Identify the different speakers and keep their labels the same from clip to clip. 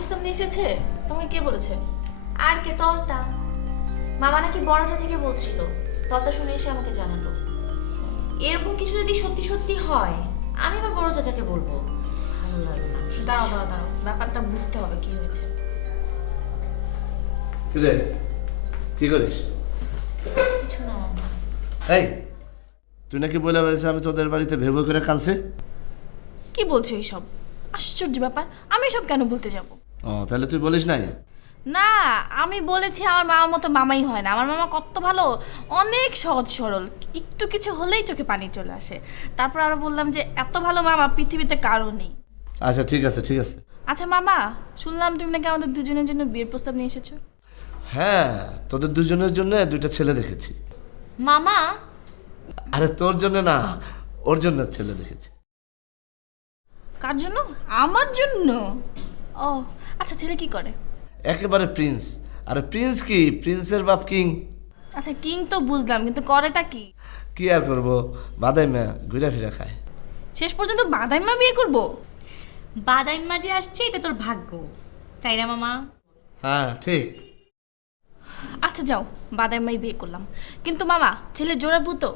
Speaker 1: প্রস্তাব নিয়ে এসেছে? তোমাকে কে বলেছে?
Speaker 2: আর কে? তলতা। মামা নাকি বড় চাচিকে বলছিল, তলতা শুনে এসে আমাকে জানালো। এরকম কিছু যদি সত্যি সত্যি হয়, আমি আবার বড় চাচাকে বলবো। ভালো লাগবে না।
Speaker 1: দাঁড়াও দাঁড়াও দাঁড়াও, ব্যাপারটা বুঝতে হবে কি হয়েছে।
Speaker 3: কি রে, কি করিস?
Speaker 2: কিছু না মামা।
Speaker 3: এই, তুই নাকি বলে বেড়েছে আমি তোদের বাড়িতে ভেবে করে কানছে?
Speaker 1: কি বলছো এইসব? আশ্চর্য ব্যাপার, আমি এসব কেন বলতে যাব?
Speaker 3: ও, তাহলে তুই বলিস নাই?
Speaker 1: না, আমি বলেছি আমার মামার মতো মামাই হয় না। আমার মামা কত ভালো, অনেক সহজ সরল, একটু কিছু হলেই চোখে পানি চলে আসে। তারপর আরো বললাম যে এত ভালো মামা পৃথিবীতে কারো নেই।
Speaker 3: আচ্ছা ঠিক আছে ঠিক আছে।
Speaker 1: আচ্ছা মামা, শুনলাম তুমি নাকি আমাদের দুজনের জন্য বিয়ের প্রস্তাব নিয়ে এসেছো।
Speaker 3: হ্যাঁ, তোদের দুজনের জন্য দুইটা ছেলে দেখেছি।
Speaker 2: মামা,
Speaker 3: আরে তোর জন্য না, ওর জন্য ছেলে দেখেছি।
Speaker 1: কার জন্য? আমার জন্য? ও আচ্ছা, ছেলে কি করে?
Speaker 3: একেবারে প্রিন্স। আরে প্রিন্স কি, প্রিন্সের বাপ কিং।
Speaker 1: আচ্ছা কিং তো বুঝলাম, কিন্তু করেটা কি?
Speaker 3: কি আর করবো, বাদাই মা ঘুরে ফিরে খায়।
Speaker 1: শেষ পর্যন্ত বাদাইমা বিয়ে করবো?
Speaker 2: বাদাইম্মা যে আসছে এটা তোর ভাগ্য, তাই না মামা?
Speaker 3: হ্যাঁ ঠিক।
Speaker 1: আচ্ছা যাও, বাদাইমাই বিয়ে করলাম। কিন্তু মামা, ছেলে জোড়া ভূতো?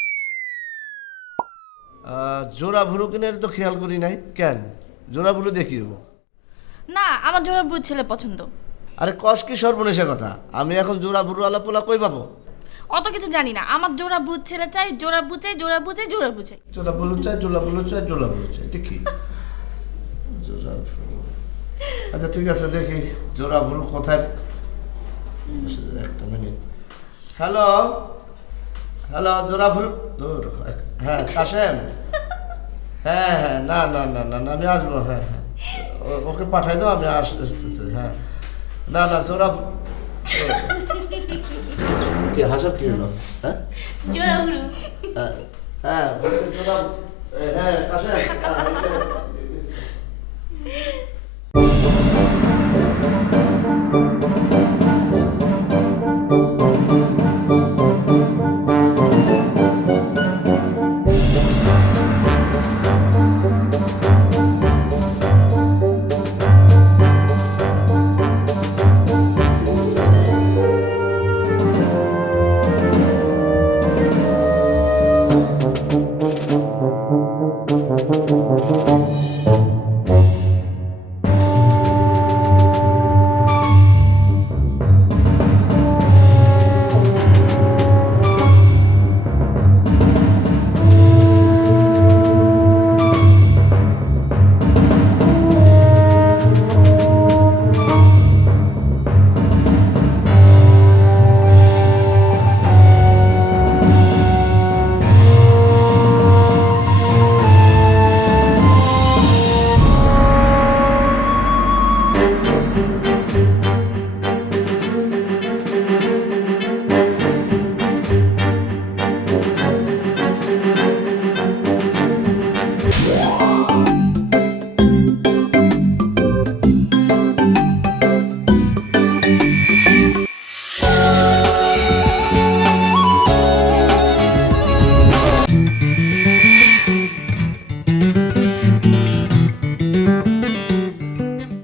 Speaker 3: জোড়া ভুরু কিনে তো খেয়াল করি নাই। কেন, জোড়া ভুরু দেখি হবো?
Speaker 1: না, আমার জোড়া ভূত ছেলে পছন্দ।
Speaker 3: আরে কস কি সর্বনেশা কথা, আমি এখন জোড়া ভুরু আলা পোলা কই পাবো?
Speaker 1: অত কিছু জানি না, আমার জোড়া ভূত ছেলে চাই, জোড়া বুঝাই, জোড়া বুঝাই, জোড়া বুঝাই।
Speaker 3: জোড়া ভুরু চাই, জোড়া ভুরু চাই, জোড়া ভুরু চাই, এটা কি? জোড়া ভুরু। আচ্ছা ঠিক আছে, দেখি জোড়া ভুরু কোথায়। একটা মিনিট। হ্যালো হ্যালো, জোড়া ভুরু দূর। হ্যাঁ কাশেম। হ্যাঁ হ্যাঁ, না না না না না, আমি আসবো। হ্যাঁ হ্যাঁ, ওকে পাঠাই দাও, আমি আসতেছি। হ্যাঁ, না না জোড়া কি হাসার কি হলো? হ্যাঁ
Speaker 2: জোড়া ভুরু।
Speaker 3: হ্যাঁ হ্যাঁ, জোড়া। হ্যাঁ কাশেম,